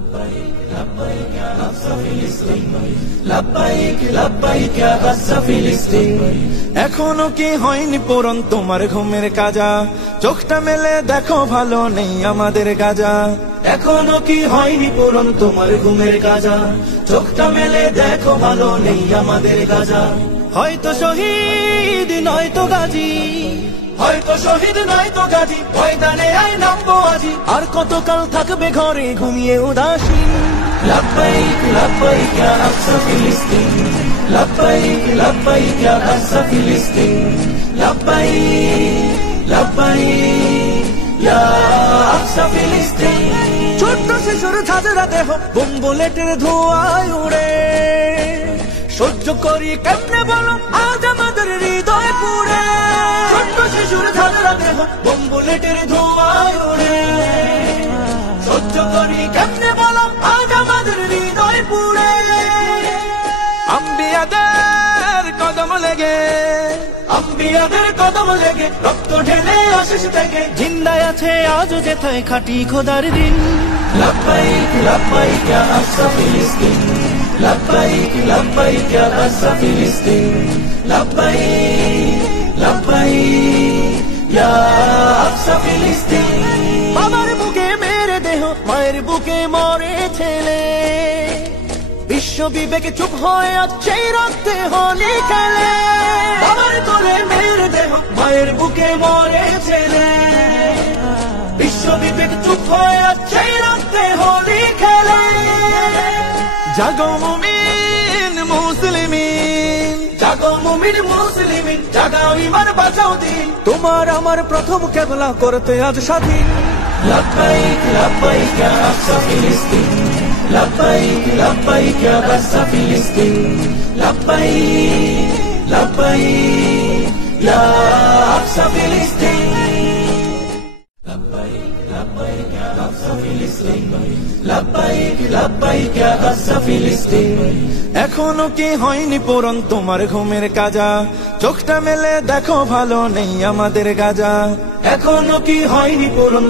لبيك لبيك يا أقصى فلسطين لبيك لبيك يا أقصى فلسطين এখনো কি হয়নি পূরণ তোমার ঘুমের কাজা চোখটা মেলে দেখো ভালো নেই আমাদের গাজা এখনো কি হয়নি পূরণ তোমার ঘুমের কাজা চোখটা মেলে দেখো ভালো নেই আমাদের গাজা হয়তো শহীদ নয়তো গাজী হয়তো শহীদ নয়তো গাজী ময়দানে আয় নামবো আজি আর কতকাল থাকবে ঘরে ঘুমিয়ে উদাসীন لبيك لبيك يا أقصى فلسطين لبيك لبيك يا أقصى فلسطين لبيك لبيك يا أقصى فلسطين ছোট্ট শিশুর ছাজরা দেহ বোম বুলেটের ধোঁয়ায় উড়ে সহ্য করি কেমনে বলো আজ আমাদের হৃদয় পুড়ে ছোট্ট শিশুর ছাজরা দেহ বোম বুলেটের ধোঁয়ায় উড়ে সহ্য করি কেমনে বলো আজ আমাদের হৃদয় পুড়ে আম্বিয়াদের কদম লেগে রক্ত ঢেলে আশিস থেকে জিন্দায় আছে আজ যেথায় খাটি খোদার দিন لبيك لبيك يا أقصى فلسطين لبيك لبيك يا أقصى فلسطين لبيك لبيك يا أقصى فلسطين বাবার বুকে মেরে দেহ মায়ের বুকে মরে ছেলে বিশ্ব বিবেকে চুপ হয়ে আছে রক্তে হোলি খেলে বাবার কোলে মেরে দেহ মায়ের বুকে মরে ছেলে বিশ্ব বিবেক চুপ হয়ে আছে রক্তে হোলি খেলে জাগো মুমিন মুসলিমিন জাগো মুমিন মুসলিমিন জাগাও ঈমান বাঁচাও দিন তোমার আমার প্রথম কেবলা করতে আজ স্বাধীন لبيك لبيك يا أقصى فلسطين لبيك لبيك يا أقصى فلسطين لبيك لبيك يا أقصى فلسطين لبيك لبيك يا أقصى فلسطين لبيك لبيك يا أقصى فلسطين এখনো কি হয়নি পূরণ তোমার ঘুমের কাজা চোখটা মেলে দেখো ভালো নেই আমাদের গাজা এখনো কি হয়নি পূরণ